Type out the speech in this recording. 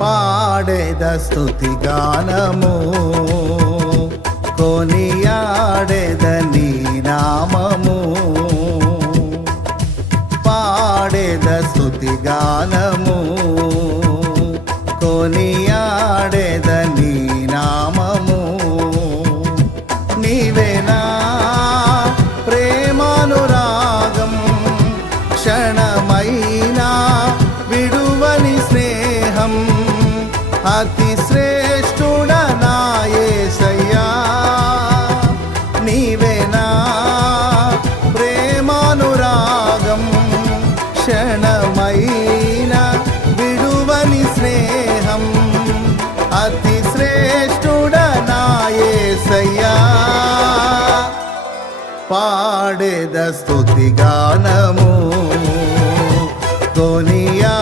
పాడేద స్తుతి గానము కొనియాడేద నీ నామము పాడేద స్తుతి గానము కొనియాడేద నీ నామము నీవేనా ప్రేమానురాగం క్షణమైనా విడువని స్నేహం అతి శ్రేష్ఠుడనా యేసయ్యా నీవేనా ప్రేమానురాగం క్షణమైనా విడువని స్నేహం అతి శ్రేష్ఠుడనా యేసయ్యా పాడేద స్తుతి గానము కొనియా